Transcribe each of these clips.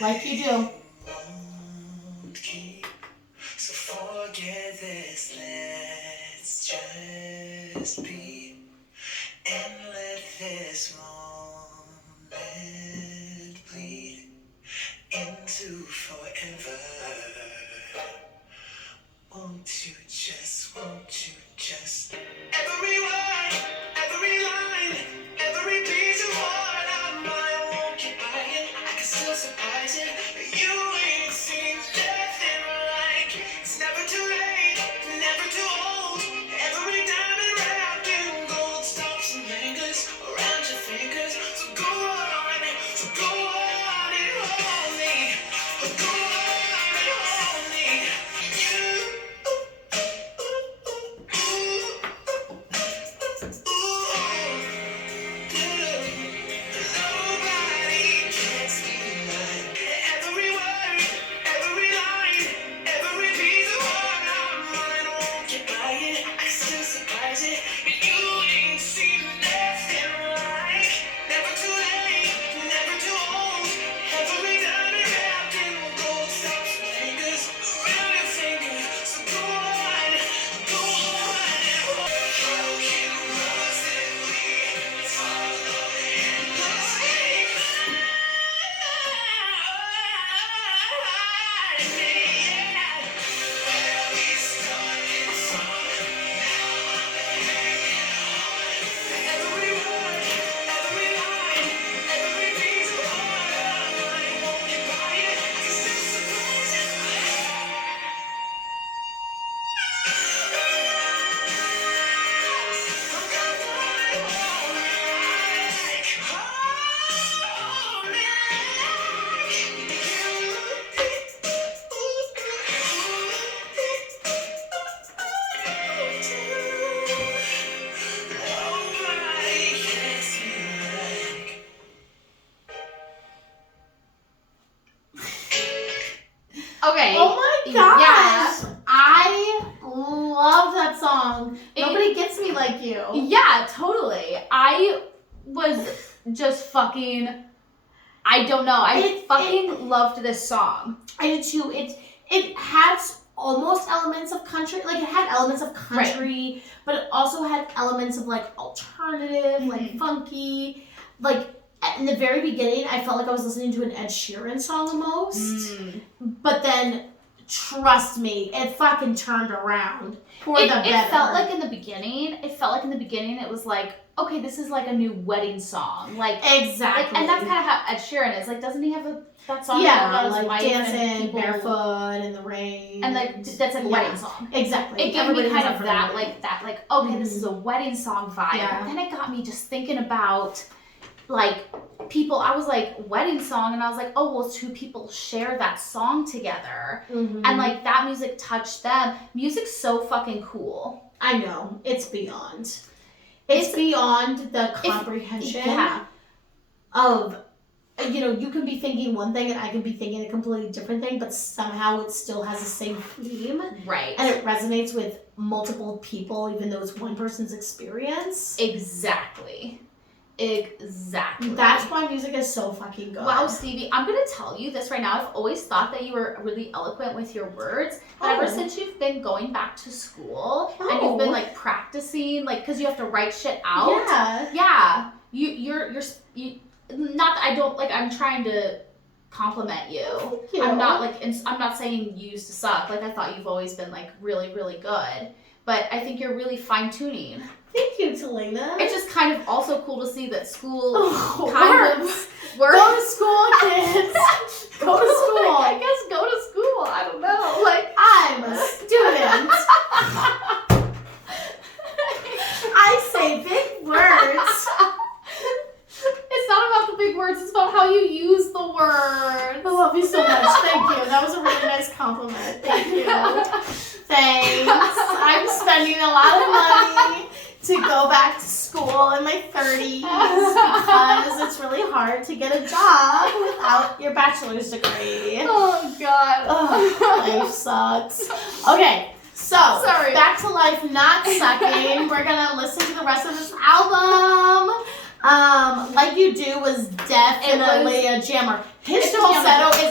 Like you do. So forget this, let's just be and let this moment bleed into forever. Won't you just every word, every line, every piece of what I might won't get by it. I can still surprise it. You ain't seen nothing like it. It's never too late, never too old. Every diamond wrapped in gold stops and lingers around your fingers. So go on and hold me. Go on and hold me. You. Okay. Oh my gosh. Yeah. I love that song. Nobody gets me like you. Yeah, totally. I was just fucking, I don't know. I fucking loved this song. I did too. It has almost elements of country. Like, it had elements of country, but it also had elements of, like, alternative, like, funky. Like, in the very beginning, I felt like I was listening to an Ed Sheeran song almost. But then, trust me, it fucking turned around for the better. It felt like in the beginning, it was like, okay, this is like a new wedding song. Like, exactly. And that's kind of how Ed Sheeran is. Like, doesn't he have that song about his like wife dancing and people, barefoot in the rain? And like, that's like a wedding song. Exactly. It gave me kind of that, okay, this is a wedding song vibe. Yeah. But then it got me just thinking about, like, people, I was like, wedding song, and I was like, oh, well, two people share that song together. And, like, that music touched them. Music's so fucking cool. I know. It's beyond. It's beyond the comprehension of, you know, you can be thinking one thing and I can be thinking a completely different thing, but somehow it still has the same theme. Right. And it resonates with multiple people, even though it's one person's experience. Exactly. That's why music is so fucking good. Wow, Stevie, I'm going to tell you this right now. I've always thought that you were really eloquent with your words. But ever since you've been going back to school and you've been, like, practicing, like, because you have to write shit out. Yeah. You're not that I don't, like, I'm trying to compliment you. Thank you. I'm not saying you used to suck. Like, I thought you've always been, like, really, really good. But I think you're really fine-tuning. Thank you, Talena. It's just kind of also cool to see that school works. Work. Go to school, kids. Go to school. I guess go to school. I don't know. Like, I'm a student. I say big words. It's not about the big words. It's about how you use the words. I love you so much. Thank you. That was a really nice compliment. Thank you. Thanks. I'm spending a lot of money to go back to school in my 30s because it's really hard to get a job without your bachelor's degree. Oh, God. Oh, life sucks. Okay, so back to life not sucking. We're going to listen to the rest of this album. Like You Do was definitely a jammer. His falsetto is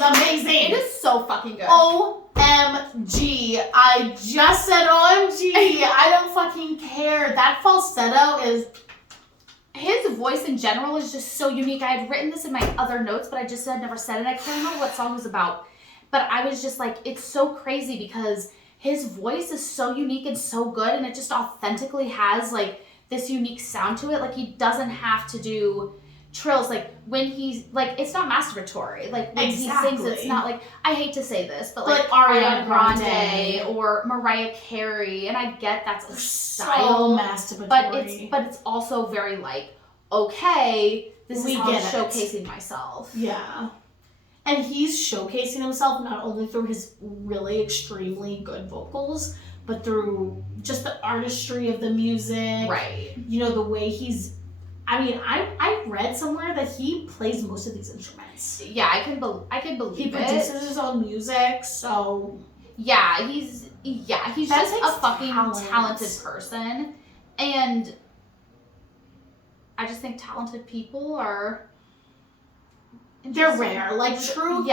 so fucking good. OMG. I just said OMG. I don't fucking care. That falsetto is... His voice in general is just so unique. I had written this in my other notes, but I just had never said it. I can't remember what song it was about. But I was just like, it's so crazy because his voice is so unique and so good, and it just authentically has like this unique sound to it. Like he doesn't have to do trills. Like when he's like, it's not masturbatory. Like when he sings, it's not like, I hate to say this, but like Ariana Grande or Mariah Carey, and I get that's a style, so masturbatory, but it's also very like, okay, this is how I'm showcasing myself. Yeah. And he's showcasing himself not only through his really extremely good vocals, but through just the artistry of the music. Right. You know, the way he's... I mean, I read somewhere that he plays most of these instruments. Yeah, I can believe it. He produces his own music, so... Yeah, he's just a fucking talented person. And I just think talented people are... They're rare. Like true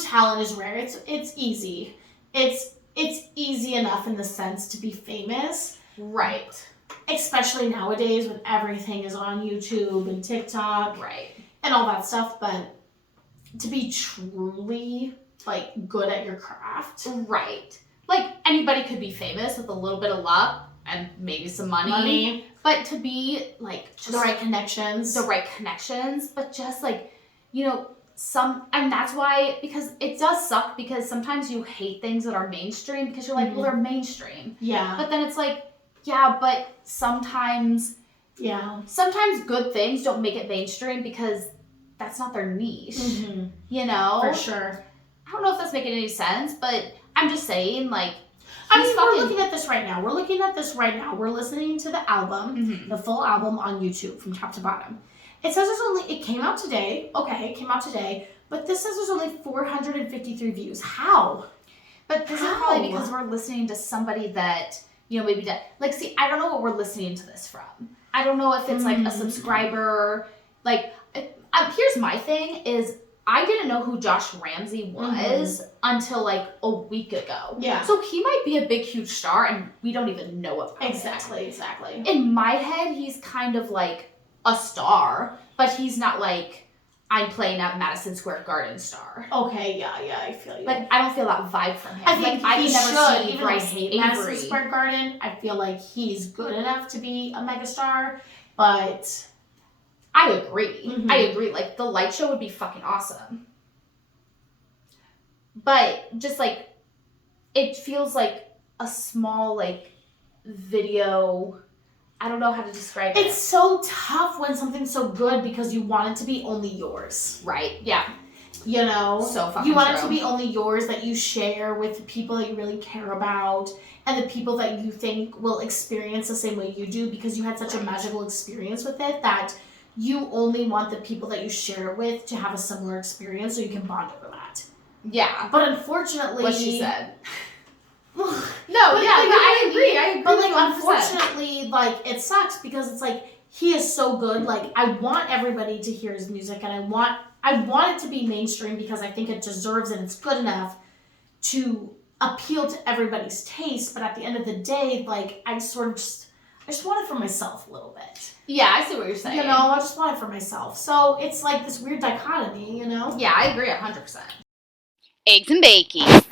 talent is rare. It's easy. It's easy enough in the sense to be famous. Right. Especially nowadays when everything is on YouTube and TikTok. Right. And all that stuff, but to be truly like good at your craft. Right. Like anybody could be famous with a little bit of luck and maybe some money. But to be like just the right connections. But just like, you know, and that's why, because it does suck because sometimes you hate things that are mainstream because you're like, well, they're mainstream. Yeah. But then it's like, yeah, but sometimes good things don't make it mainstream because that's not their niche. Mm-hmm. You know? For sure. I don't know if that's making any sense, but I'm just saying, like, we're looking at this right now. We're listening to the album, the full album on YouTube from top to bottom. It says it came out today. Okay, it came out today. But this says there's only 453 views. How? But this is probably because we're listening to somebody that, you know, maybe that, like, see, I don't know what we're listening to this from. I don't know if it's like a subscriber. Like, here's my thing is I didn't know who Josh Ramsay was until like a week ago. Yeah. So he might be a big, huge star and we don't even know about him. Exactly. In my head, he's kind of like a star, but he's not like I'm playing at Madison Square Garden star. Okay, yeah, I feel you. Like I don't feel that vibe from him. I think like, he I should. never see Even though I Bryce hate Avery. Madison Square Garden, I feel like he's good enough to be a megastar. But I agree. I agree. Like the light show would be fucking awesome. But just like it feels like a small like video. I don't know how to describe it. It's so tough when something's so good because you want it to be only yours. Right. Yeah. You know? So fucking you want true. it to be only yours, that you share with the people that you really care about and the people that you think will experience the same way you do because you had such a magical experience with it that you only want the people that you share it with to have a similar experience so you can bond over that. Yeah. But unfortunately... What she said. No, I agree. But like, unfortunately, like, it sucks because it's like, he is so good. Like, I want everybody to hear his music and I want it to be mainstream because I think it deserves it and it's good enough to appeal to everybody's taste. But at the end of the day, like, I just want it for myself a little bit. Yeah, I see what you're saying. You know, I just want it for myself. So it's like this weird dichotomy, you know? Yeah, I agree 100%. Eggs and bacon.